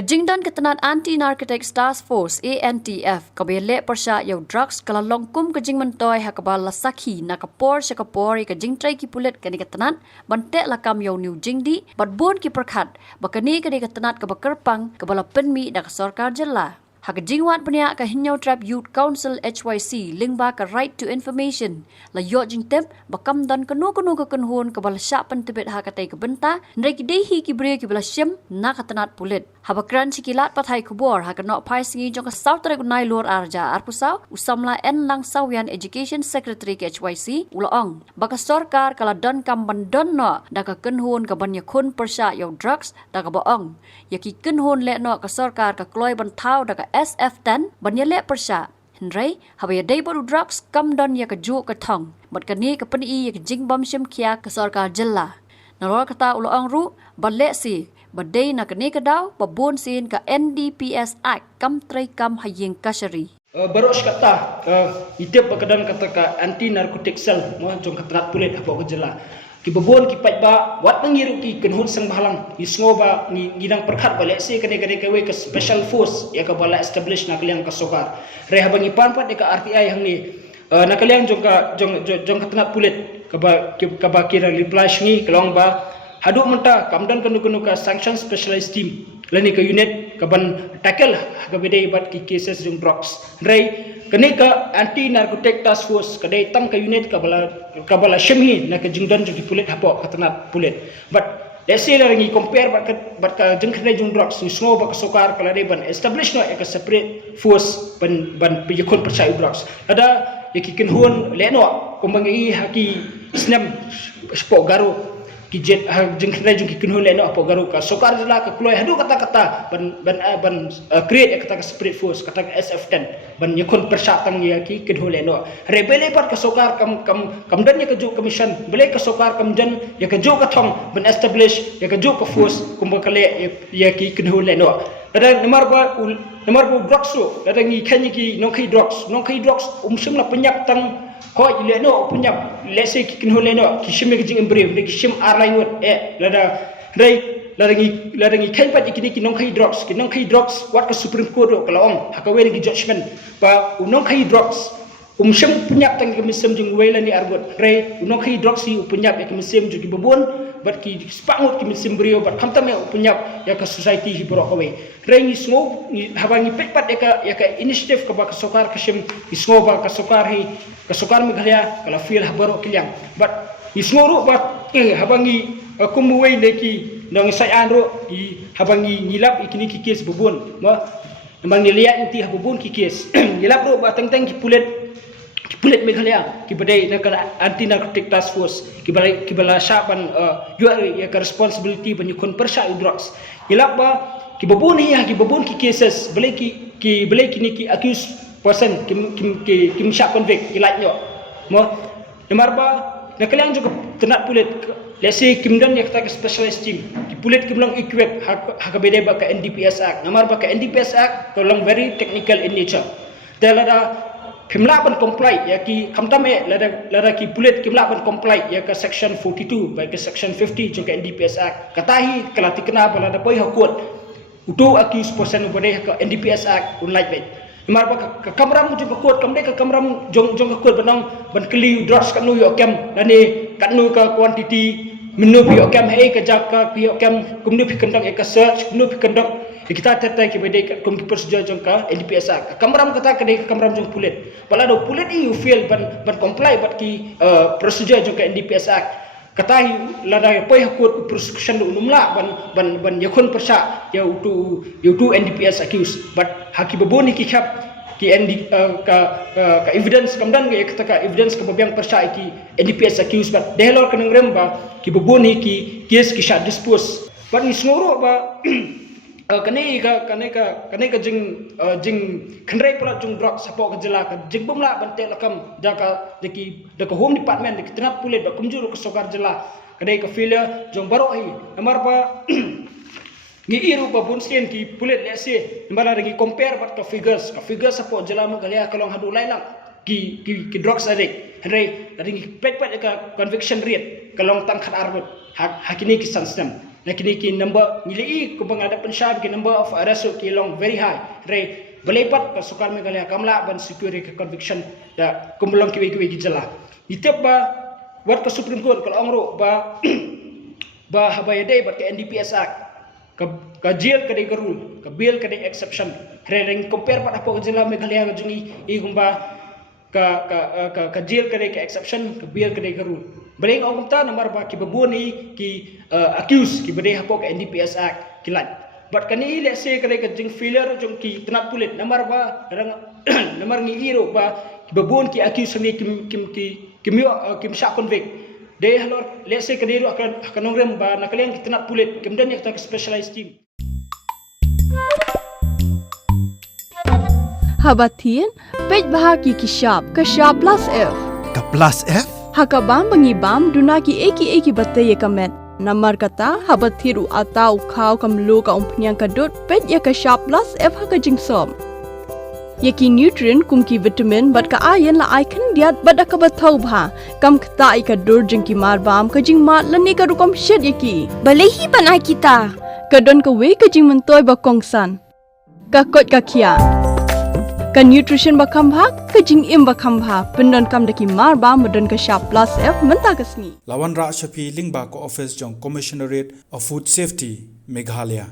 Kejingdan Ketenan Anti Narcotics Task Force ANTF kabele persya yau drugs kala longkum kejing mentoy hakabal lasakhi nakapor syakapori kejing trai ki pulet kani ketenan bantek lakam yau new jingdi badbon ki perkhat bakani kani ketenat kabakerpang kabala penmi dak sarkar jela Hakajingwat penia ka Hinyau Trap Youth Council HYC lingba ka right to information la yo jingtep bakam dan kenu ka kenhun ka bala syak pentebet hakatai ka benta ndai ki dehi ki bre ki bala syem na katanat pulit habakran sikilat pathai kubor hakano pai singi jong ka south regunai lor arja arpusau usamla en lang sawian education secretary ke HYC ulaong baka sarkar kala dan kam bandon no da ka kenhun ka banya khun persya yo drugs da ka baong yaki kenhun le no ka sarkar ka kloi bantau da ka SF10 banyale persya Henry habaya dai baru drugs kam don ya ka ju ka thong mat kani ka pani ya ka jingbam syem khia ka sarkar jella naror kata ulang ru balle si badai na kani ka daw babon sin ka NDPS Act kam trai kam hayeng kasari baros kata itep bakadan kata ka anti narcotic cell mo jong katrat pulet hapo ka jella ki babon ki pai ba wat nangiru ki kenhun sang bahalang isngo ba ni gidang perkhat bale se kane kawe ka special force ya ka bala establish na kaliang ka sokar re habang ipan pat ka RTI hang ni na kaliang jong katnat pulet ka ba kira reply ngi kalong ba hadu menta kamdan kanu ka sanction specialized team lani ka unit ka ban tackle ka bede bat ki cases jong drugs re kani ka anti narcotic task force kadai tam ka unit ka bala shemhi na ka jingdan ju pulet hapo katnat pulet but let's say la ngi compare bat ka jingkhne jung drugs ni snow ba ka sokar kala de ban establish no ka separate force ban piyakon percaya drugs ada yakin huon leno kumbangi haki snam spo garo ki jet jingkhne jung ki huon leno apo garo ka sokar jela ka kloi hadu kata ban create kata ka separate force kata ka SF10 ban yakon persatang ya ki huon leno rebele par ka sokar kam dan ya ka ju commission bele ka sokar kam jan ya ka ju ka thong ban establish ya ka ju ka force kumbakale ya ki huon leno ada nomor drugs so ada ngi khanyi ki nongkai drugs umsim la penyap tang ho leno penyap lese ki huon leno ki shime ki jing embre ki shim arlain wot lada ngi khanpat ikini ki nongkai drugs wat ka supreme court ka laong hakawe ki judgment pa nongkai drugs umsim penyap tang ki misem jing wela ni arbot nongkai drugs si penyap ki misem jing ki babon bat ki spangut ki misim brio bat khamtam ya penyap ya ka society hi boro kawe ngi smo ni habangi pekpat ya ka initiative ka ba ka sokar ka shim ismo ba ka sokar meghalaya kala feel habaro kilyang bat ismoro bat habangi kumuwei leki nang sayan ro i habangi ngilap ikini ki case bubun ma mang nilia inti habubun ki case ngilap ro ba tang ki pulet meghalaya ki badai na ka anti narcotic task force ki bala syaban ya ka responsibility ban yukon persya drugs ngilap ba ki babun ki cases bele ki accused person ki syak convict ilat nyo mo nemar ba na kaliang juga tenat pulet lese kimdan ya kata specialist team ki pulet ki belong equip hakabede ba ka NDPS Act namar ba ka NDPS Act tolong very technical in nature dalada kimla ban comply ya ki khamtame lada ki pulet kimla ban comply ya ka section 42 by ka section 50 juga NDPS Act katahi kala tikna bala da poi hakot utu accused person ubade ka NDPS Act unlike bet mar ba ka kamram juga court kamde ka kamram jong ka court banang ban kli drugs kan nu yo kem lani kan nu ka quantity menu pi yo kem he ka jakka pi yo kem kumnu pi kandang ka search kumnu pi kandang kita tertai ke bedai kum ki persja jong ka NDPS Act kamram kata ke dei kamram jong pulet bala do pulet you fail ban comply bat ki procedure jong ka NDPS Act katahi lada poi hakut prosecution umla ban yakon persya ya utu NDPS accused but haki baboni ki khap ki ka evidence kamdan ge kata ka evidence ka babiang persya ki NDPS accused but dehlor kanang remba ki baboni ki case ki sha dispose ban ni smoro ba kane ka jing khnrei pula jung drug sapo ka jela ka jing bumla bante lakam daka deki home department deki tenat pulet ba kumjur ka sokar jela kane ka failure jong baro ai amar ba ngi iru ba bunsen ki pulet lese mbala ngi compare bat ka figures sapo jela ma galia kalong hadu lailang ki drugs addict ngi pet ka conviction rate kalong tang khat arbut hakini ki system na kini ki number ngili ko bang ada pensyab ki number of arrest ki long very high re belepat pasukan Meghalaya kamla ban security conviction da kumulong kiwi jala itep ba wat ka Supreme Court kal angro ba ba habayade bat ka NDPS Act ka jail ka de rule ka bail ka de exception re reng compare pat apo jala Meghalaya jungi igumba ka jail ka de exception ka bail ka de rule bereng ogum ta nomor ba ki baboni ki accuse ki bade apo ka NDPS Act kilat but kani let's say kare ka jing failure jong ki tanat pulit namar ba rang namar ngi iro ba babon ki accuse ni kim sha convict de halor let's say kani ro akan rem ba nakaleng ki tanat pulit kemudian yang ta specialized team Habatin pej bahaki ki sharp ka sharp plus F Ka plus F? hakabam bangibam duna ki eki batte ye kamet Namar kata habat thiru atau khau kamlu ka umpnyang kadut pet ya ka sharp plus F ha ka jingsom. Yaki nutrient kum ki vitamin bat ka iron la icon diat bat ka bathau bha kam khta I ka dur jing ki mar bam ka jing mat lani ka rukom shet yaki. Balehi panai kita. Ka don ka we ka jing mentoy ba kongsan. Ka kot ka khia. Ka nutrition ba kham bha ka jing im ba kham bha pendon kam daki mar bam modon ka sharp plus F menta ka sngi. Lawan Ra Shafi Lingba ko office jong Commissionerate of Food Safety Meghalaya.